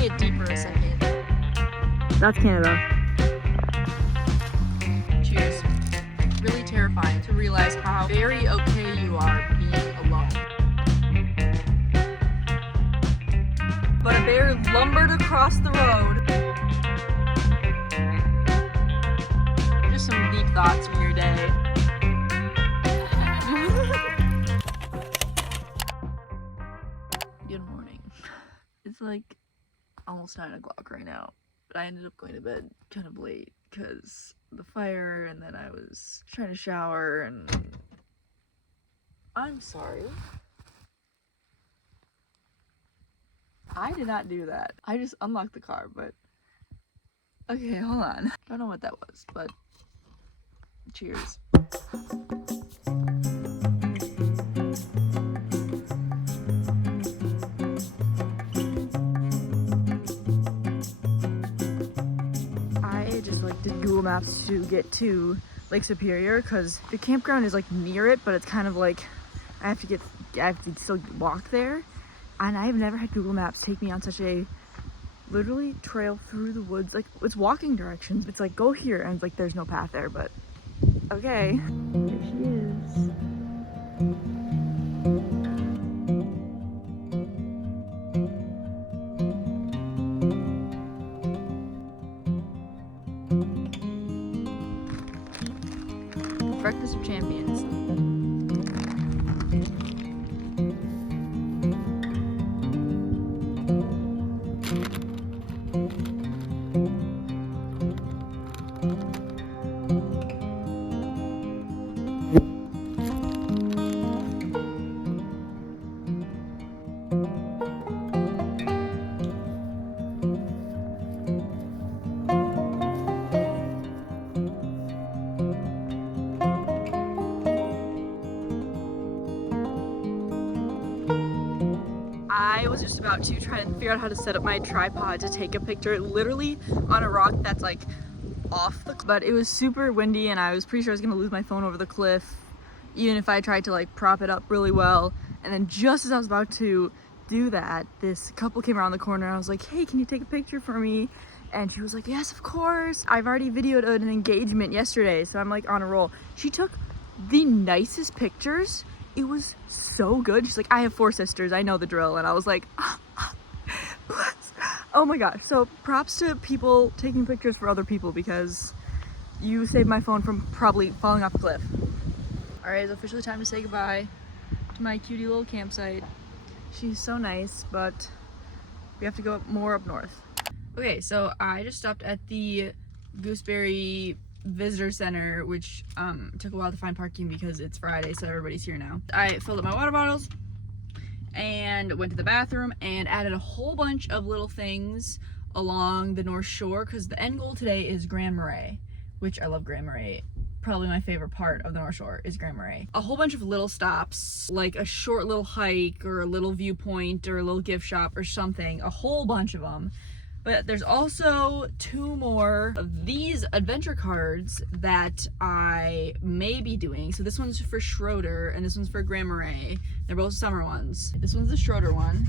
it deeper a second. That's Canada. Cheers. Really terrifying to realize how very okay you are being alone. But a bear lumbered across the road. Just some deep thoughts from your day. Good morning. It's like almost 9 o'clock right now, but I ended up going to bed kind of late because the fire, and then I was trying to shower, and I'm sorry. I did not do that. I just unlocked the car, but okay, hold on. I don't know what that was, but cheers. I just like did Google Maps to get to Lake Superior because the campground is like near it, but it's kind of like I have to still walk there, and I've never had Google Maps take me on such a literally trail through the woods. Like, it's walking directions. It's like, go here, and it's like there's no path there, but okay. There she is. Breakfast of Champions. I was just about to try and figure out how to set up my tripod to take a picture literally on a rock that's like off the cliff. But it was super windy and I was pretty sure I was gonna lose my phone over the cliff even if I tried to like prop it up really well. And then just as I was about to do that, this couple came around the corner and I was like, hey, can you take a picture for me? And she was like, yes, of course. I've already videoed an engagement yesterday, so I'm like on a roll. She took the nicest pictures. It was so good. She's like, I have 4 sisters, I know the drill. And I was like, oh my gosh. So props to people taking pictures for other people because you saved my phone from probably falling off a cliff. All right, it's officially time to say goodbye to my cutie little campsite. She's so nice, but we have to go more up north. Okay, so I just stopped at the Gooseberry Visitor Center, which took a while to find parking because it's Friday, so everybody's here now. I filled up my water bottles and went to the bathroom and added a whole bunch of little things along the North Shore because the end goal today is Grand Marais, which I love Grand Marais. Probably my favorite part of the North Shore is Grand Marais. A whole bunch of little stops, like a short little hike or a little viewpoint or a little gift shop or something, a whole bunch of them. But there's also 2 more of these adventure cards that I may be doing. So this one's for Schroeder and this one's for Grand Marais. They're both summer ones. This one's the Schroeder one.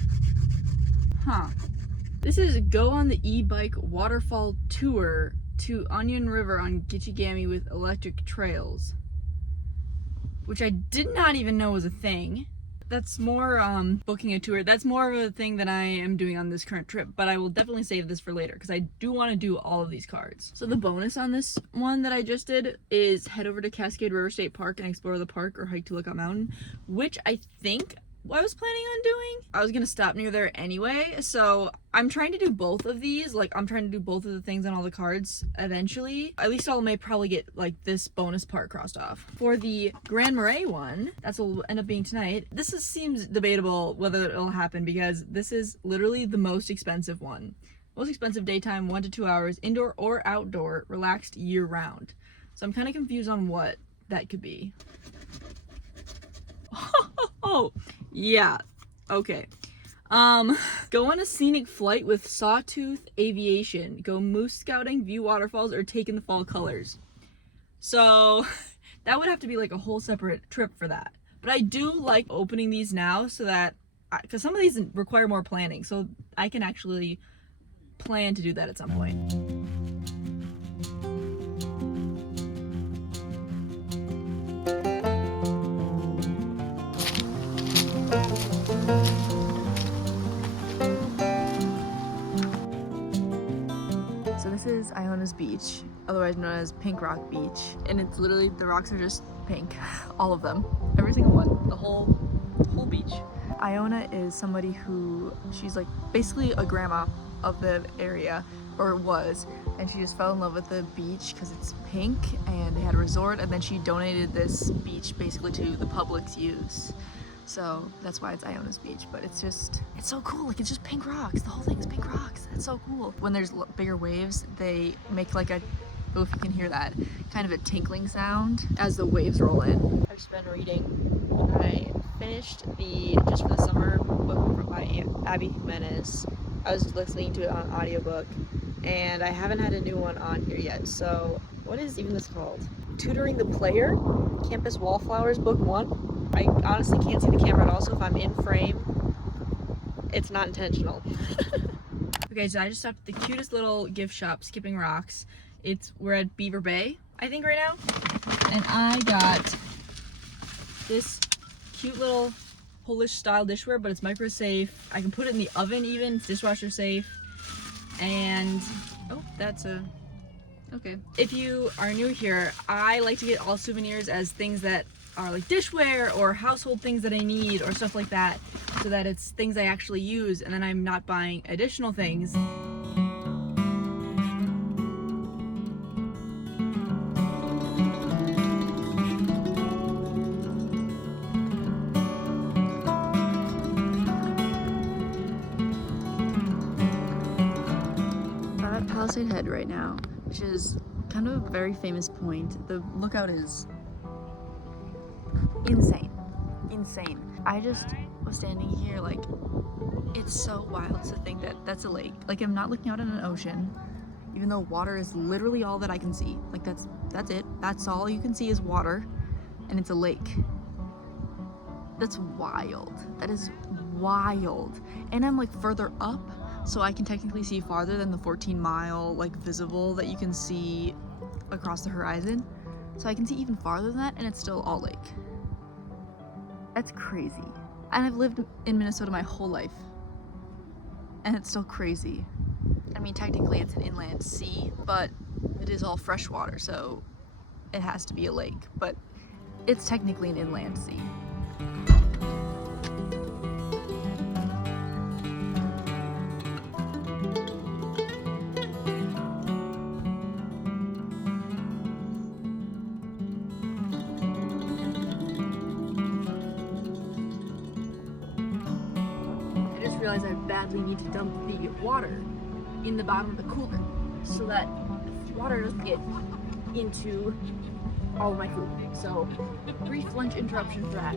This is go on the e-bike waterfall tour to Onion River on Gitchigami with electric trails, which I did not even know was a thing. That's more booking a tour. That's more of a thing that I am doing on this current trip, but I will definitely save this for later because I do want to do all of these cards. So the bonus on this one that I just did is head over to Cascade River State Park and explore the park or hike to Lookout Mountain, which I think I was planning on doing. I was gonna stop near there anyway, so I'm trying to do both of these. Like, I'm trying to do both of the things on all the cards eventually. At least I'll may probably get like this bonus part crossed off. For the Grand Marais one, that's what will end up being tonight. Seems debatable whether it'll happen because this is literally the most expensive one. Most expensive daytime, 1 to 2 hours, indoor or outdoor, relaxed year round. So I'm kind of confused on what that could be. Oh, yeah. Okay. Go on a scenic flight with Sawtooth Aviation. Go moose scouting, view waterfalls, or take in the fall colors. So that would have to be like a whole separate trip for that. But I do like opening these now so that, because some of these require more planning, so I can actually plan to do that at some point. So this is Iona's beach, otherwise known as Pink Rock Beach, and it's literally, the rocks are just pink, all of them, every single one, the whole beach. Iona is somebody who, she's like basically a grandma of the area, or was, and she just fell in love with the beach because it's pink and they had a resort, and then she donated this beach basically to the public's use. So that's why it's Iona's beach, but it's so cool. Like, it's just pink rocks. The whole thing is pink rocks. That's so cool. When there's bigger waves, they make like a, oh, if you can hear that, kind of a tinkling sound as the waves roll in. I've just been reading. I finished the Just for the Summer book by Abby Jimenez. I was listening to it on audiobook, and I haven't had a new one on here yet. So what is even this called? Tutoring the Player, Campus Wallflowers, Book 1. I honestly can't see the camera at all, so if I'm in frame, it's not intentional. Okay, so I just stopped at the cutest little gift shop, Skipping Rocks. We're at Beaver Bay, I think, right now. And I got this cute little Polish style dishware, but it's micro safe. I can put it in the oven even, it's dishwasher safe. And, oh, that's a, okay. If you are new here, I like to get all souvenirs as things that are like dishware or household things that I need or stuff like that, so that it's things I actually use and then I'm not buying additional things. I'm at Palisade Head right now, which is kind of a very famous point. The lookout is insane. I just was standing here like, it's so wild to think that that's a lake. Like, I'm not looking out at an ocean, even though water is literally all that I can see. Like, that's it. That's all you can see is water, and it's a lake. That's wild. That is wild. And I'm like further up, so I can technically see farther than the 14-mile like visible that you can see across the horizon. So I can see even farther than that, and it's still all lake. That's crazy. And I've lived in Minnesota my whole life, and it's still crazy. I mean, technically it's an inland sea, but it is all freshwater, so it has to be a lake, but it's technically an inland sea. I realized I badly need to dump the water in the bottom of the cooler so that the water doesn't get into all of my food. So, brief lunch interruption for that.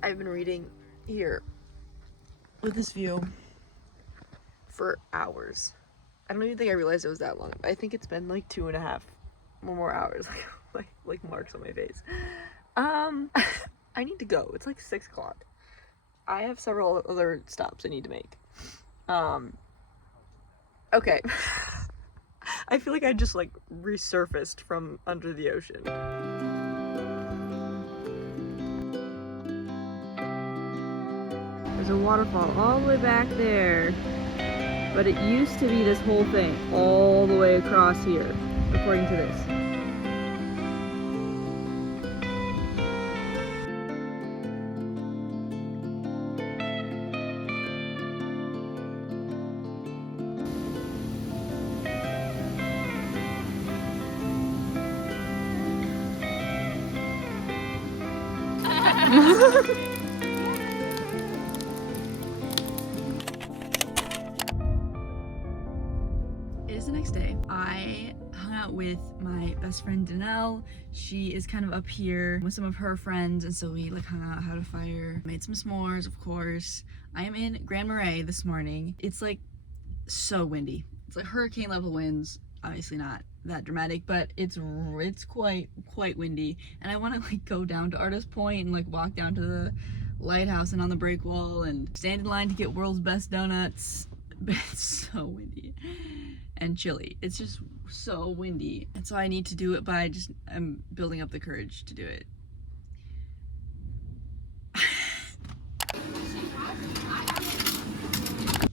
I've been reading here with this view for hours. I don't even think I realized it was that long. I think it's been like 2.5 or more hours, like marks on my face. I need to go. It's like 6 o'clock. I have several other stops I need to make. Okay. I feel like I just like resurfaced from under the ocean. There's a waterfall all the way back there, but it used to be this whole thing all the way across here, according to this. It is the next next day. I hung out with my best friend Danelle. She is kind of up here with some of her friends, and so we like hung out, had a fire, made some s'mores, of course. I am in Grand Marais this morning. It's like so windy. It's like hurricane level winds. Obviously not that dramatic, but it's quite windy, and I want to like go down to Artist Point and like walk down to the lighthouse and on the break wall and stand in line to get world's best donuts. But it's so windy and chilly. It's just so windy, and so I need to do it, but I'm building up the courage to do it.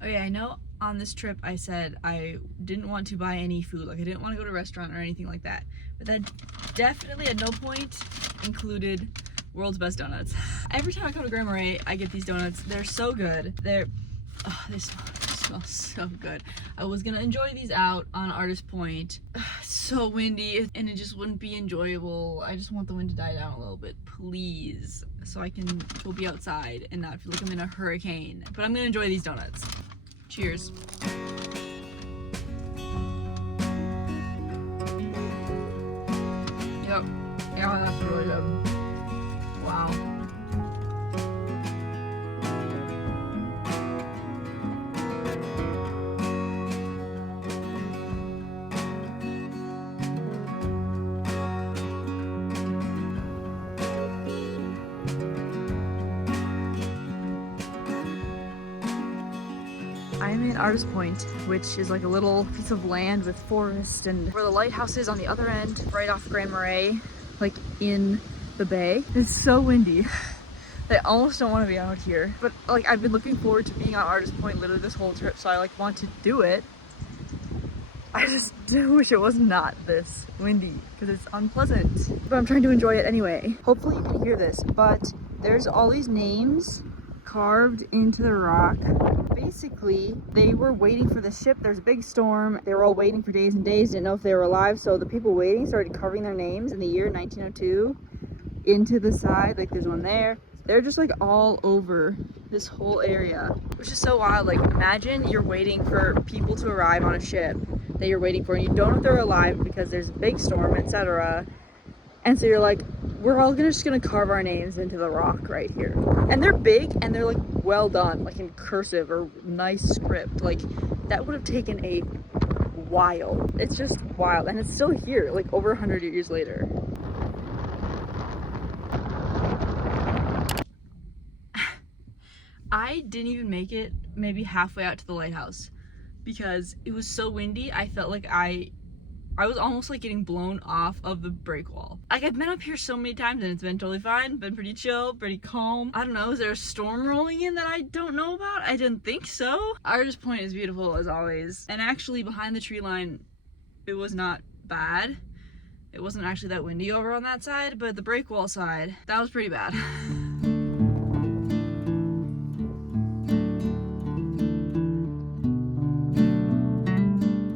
Okay, I know on this trip I said I didn't want to buy any food, like I didn't want to go to a restaurant or anything like that, but that definitely at no point included world's best donuts. Every time I come to Grand Marais, I get these donuts. They're so good. They smell so good. I was gonna enjoy these out on Artist Point. It's so windy and it just wouldn't be enjoyable. I just want the wind to die down a little bit, please, so I can go be outside and not feel like I'm in a hurricane. But I'm gonna enjoy these donuts. Cheers. Yep. Yeah, that's really good. Wow. I'm in Artist Point, which is like a little piece of land with forest, and where the lighthouse is on the other end, right off Grand Marais, like in the bay. It's so windy. I almost don't want to be out here, but like I've been looking forward to being on Artist Point literally this whole trip, so I like want to do it. I just wish it was not this windy because it's unpleasant, but I'm trying to enjoy it anyway. Hopefully you can hear this, but there's all these names carved into the rock. Basically, they were waiting for the ship. There's a big storm. They were all waiting for days and days, didn't know if they were alive, so the people waiting started carving their names in the year 1902 into the side. Like there's one there. They're just like all over this whole area, which is so wild. Like imagine you're waiting for people to arrive on a ship that you're waiting for, and you don't know if they're alive because there's a big storm, etc. And so you're like, we're all just gonna carve our names into the rock right here. And they're big and they're like well done, like in cursive or nice script. Like that would have taken a while. It's just wild, and it's still here, like over 100 years later. I didn't even make it maybe halfway out to the lighthouse because it was so windy. I felt like I was almost like getting blown off of the break wall. Like I've been up here so many times and it's been totally fine, been pretty chill, pretty calm. I don't know, is there a storm rolling in that I don't know about? I didn't think so. Artist Point is beautiful as always. And actually behind the tree line, it was not bad. It wasn't actually that windy over on that side, but the break wall side, that was pretty bad.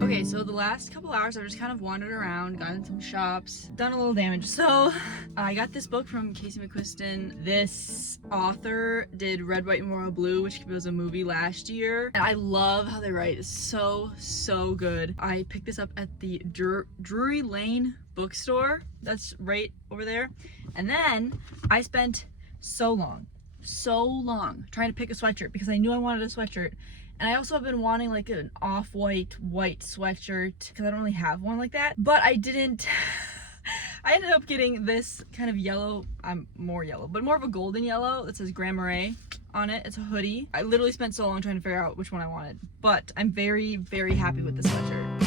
Okay, so the last couple hours I've just kind of wandered around, gotten some shops, done a little damage. So I got this book from Casey McQuiston. This author did Red, White, and Royal Blue, which was a movie last year. And I love how they write. It's so good. I picked this up at the Drury Lane bookstore. That's right over there. And then I spent so long trying to pick a sweatshirt because I knew I wanted a sweatshirt. And I also have been wanting like an off-white sweatshirt because I don't really have one like that. But I didn't. I ended up getting this kind of yellow, more yellow, but more of a golden yellow that says Grand Marais on it. It's a hoodie. I literally spent so long trying to figure out which one I wanted. But I'm very happy with this sweatshirt.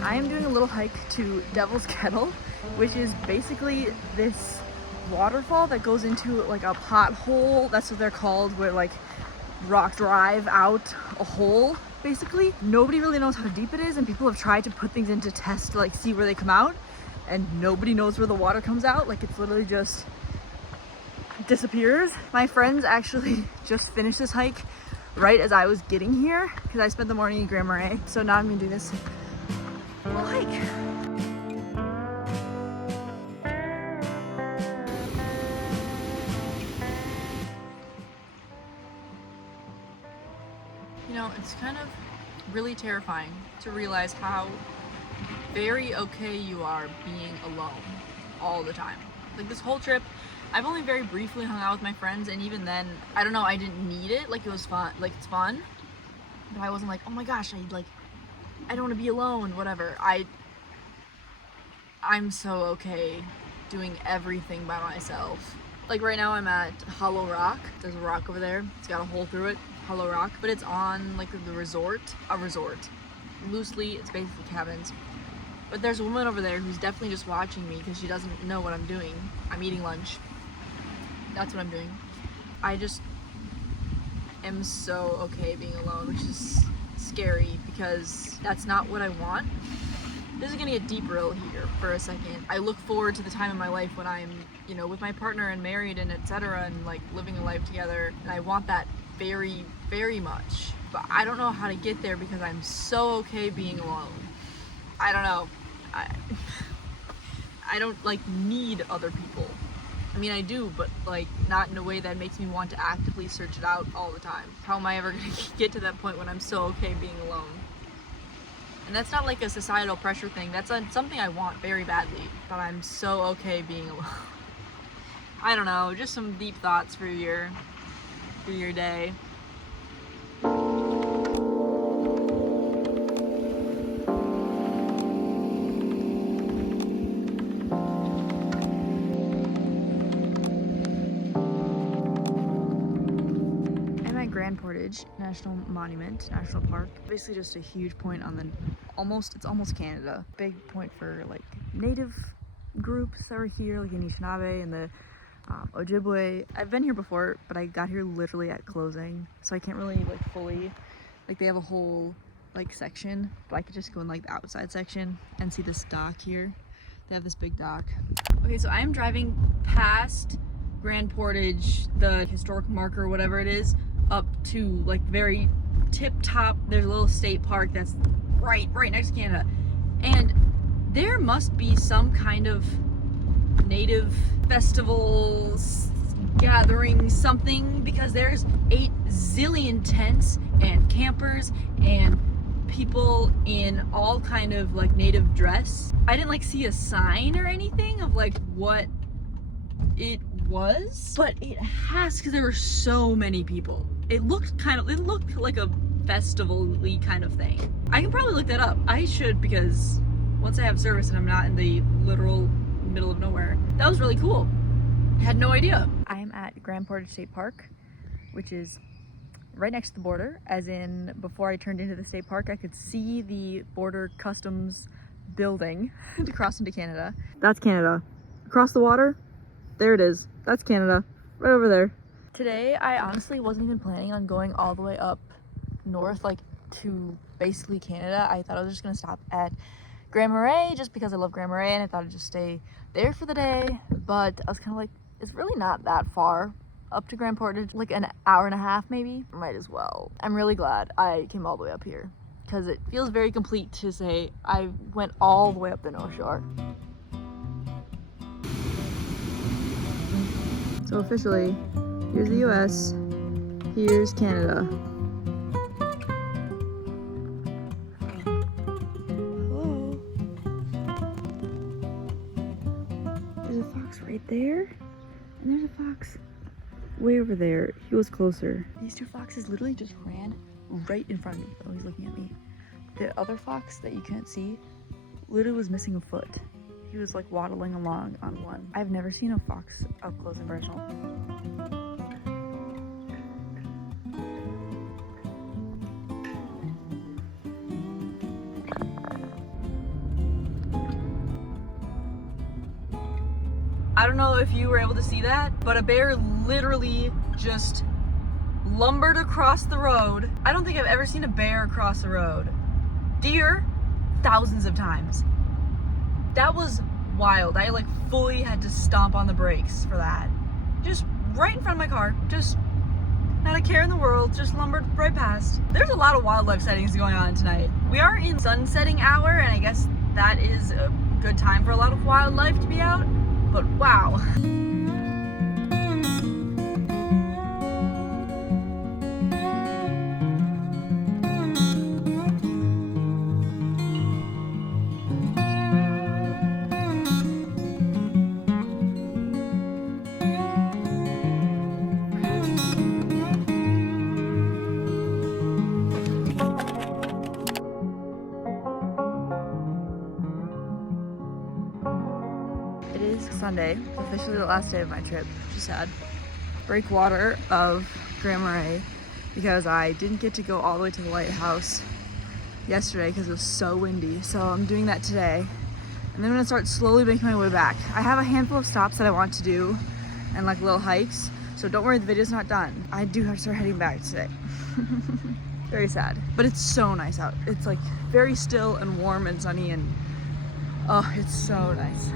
I am doing a little hike to Devil's Kettle, which is basically this waterfall that goes into like a pothole. That's what they're called, where like rock drive out a hole basically. Nobody really knows how deep it is, and people have tried to put things in to test to like see where they come out, and nobody knows where the water comes out. Like it's literally just disappears. My friends actually just finished this hike right as I was getting here because I spent the morning in Grand Marais. So now I'm gonna do this little hike. You know, it's kind of really terrifying to realize how very okay you are being alone all the time. Like this whole trip, I've only very briefly hung out with my friends, and even then, I don't know, I didn't need it. Like it was fun, like it's fun, but I wasn't like, oh my gosh, I don't want to be alone, whatever. I'm so okay doing everything by myself. Like right now I'm at Hollow Rock. There's a rock over there. It's got a hole through it, Hollow Rock, but it's on like the resort, a resort. Loosely, it's basically cabins. But there's a woman over there who's definitely just watching me because she doesn't know what I'm doing. I'm eating lunch. That's what I'm doing. I just am so okay being alone, which is scary because that's not what I want. This is gonna get deep real here for a second. I look forward to the time in my life when I'm, you know, with my partner and married and etc. and like living a life together, and I want that very, very much. But I don't know how to get there because I'm so okay being alone. I don't know. I don't like need other people. I mean, I do, but like not in a way that makes me want to actively search it out all the time. How am I ever gonna get to that point when I'm so okay being alone? And that's not like a societal pressure thing. That's something I want very badly, but I'm so okay being alone. I don't know, just some deep thoughts for your day. Portage National Monument, National Park. Basically just a huge point on the it's almost Canada. Big point for like native groups that are here, like Anishinaabe and the Ojibwe. I've been here before, but I got here literally at closing, so I can't really like fully, like they have a whole like section, but I could just go in like the outside section and see this dock here. They have this big dock. Okay, so I am driving past Grand Portage, the historic marker, whatever it is, up to like very tip top. There's a little state park that's right next to Canada, and there must be some kind of native festivals gathering something, because there's 8 zillion tents and campers and people in all kind of like native dress. I didn't like see a sign or anything of like what it was, but it has, because there were so many people. It looked like a festival-y kind of thing. I can probably look that up. I should, because once I have service and I'm not in the literal middle of nowhere. That was really cool. I had no idea. I am at Grand Portage State Park, which is right next to the border, as in before I turned into the state park, I could see the border customs building to cross into Canada. That's Canada. Across the water, there it is. That's Canada, right over there. Today, I honestly wasn't even planning on going all the way up north, like to basically Canada. I thought I was just gonna stop at Grand Marais just because I love Grand Marais, and I thought I'd just stay there for the day. But I was kind of like, it's really not that far up to Grand Portage, like an hour and a half maybe. Might as well. I'm really glad I came all the way up here, because it feels very complete to say I went all the way up the North Shore. So officially, here's the US, here's Canada. Hello. There's a fox right there, and there's a fox way over there. He was closer. These 2 foxes literally just ran right in front of me. Oh, he's looking at me. The other fox that you can't see literally was missing a foot. He was like waddling along on one. I've never seen a fox up close and personal. I don't know if you were able to see that, but a bear literally just lumbered across the road. I don't think I've ever seen a bear across the road. Deer, thousands of times. That was wild. I like fully had to stomp on the brakes for that. Just right in front of my car. Just not a care in the world. Just lumbered right past. There's a lot of wildlife sightings going on tonight. We are in sunsetting hour, and I guess that is a good time for a lot of wildlife to be out. But wow. Sunday. It's officially the last day of my trip, which is sad. Breakwater of Marais because I didn't get to go all the way to the lighthouse yesterday because it was so windy. So I'm doing that today. And then I'm gonna start slowly making my way back. I have a handful of stops that I want to do and like little hikes. So don't worry, the video's not done. I do have to start heading back today. Very sad, but it's so nice out. It's like very still and warm and sunny and oh, it's so nice.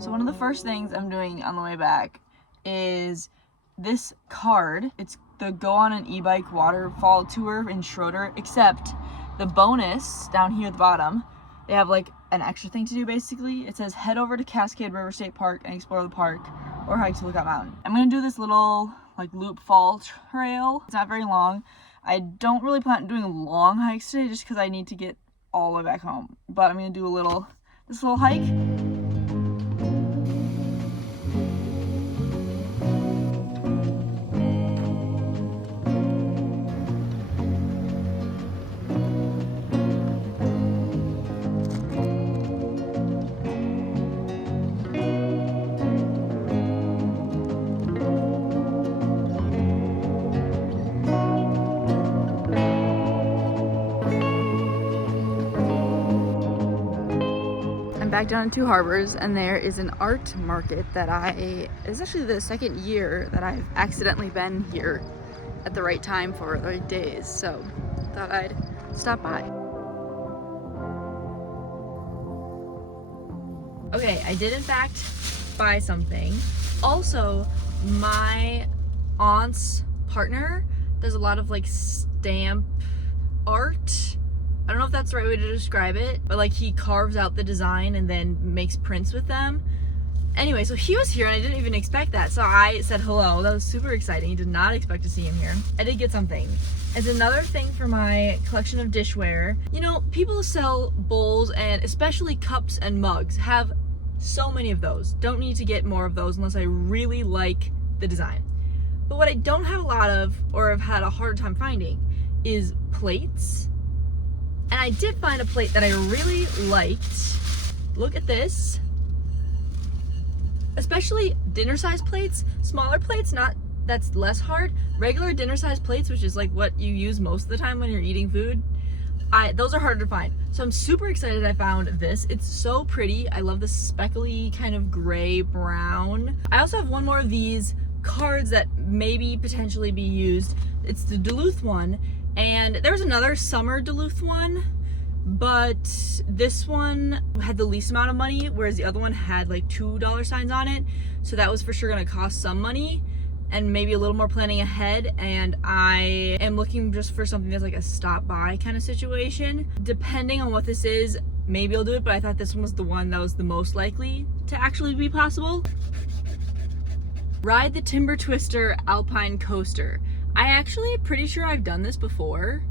So one of the first things I'm doing on the way back is this card. It's the Go on an E-Bike waterfall tour in Schroeder, except the bonus down here at the bottom, they have like an extra thing to do basically. It says head over to Cascade River State Park and explore the park or hike to Lookout Mountain. I'm gonna do this little like loop fall trail. It's not very long. I don't really plan on doing long hikes today just because I need to get all the way back home. But I'm gonna do this little hike. Back down in Two Harbors, and there is an art market that it's actually the second year that I've accidentally been here at the right time for the right days, so thought I'd stop by. Okay, I did in fact buy something. Also, my aunt's partner does a lot of like stamp art. I don't know if that's the right way to describe it, but like he carves out the design and then makes prints with them. Anyway, so he was here and I didn't even expect that. So I said hello. That was super exciting. Did not expect to see him here. I did get something. It's another thing for my collection of dishware. You know, people sell bowls and especially cups and mugs. Have so many of those. Don't need to get more of those unless I really like the design. But what I don't have a lot of, or have had a harder time finding, is plates. And I did find a plate that I really liked. Look at this. Especially dinner size plates. Smaller plates, that's less hard. Regular dinner size plates, which is like what you use most of the time when you're eating food, those are harder to find. So I'm super excited I found this. It's so pretty. I love the speckly kind of gray brown. I also have one more of these cards that maybe potentially be used. It's the Duluth one. And there was another summer Duluth one, but this one had the least amount of money, whereas the other one had like $2 signs on it. So that was for sure gonna cost some money and maybe a little more planning ahead. And I am looking just for something that's like a stop by kind of situation. Depending on what this is, maybe I'll do it, but I thought this one was the one that was the most likely to actually be possible. Ride the Timber Twister Alpine Coaster. I actually pretty sure I've done this before,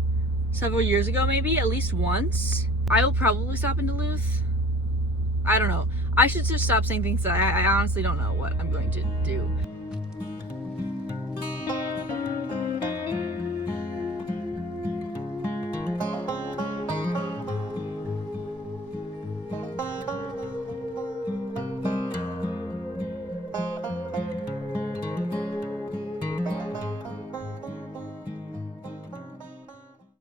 several years ago maybe, at least once. I will probably stop in Duluth. I don't know. I should just stop saying things that I honestly don't know what I'm going to do.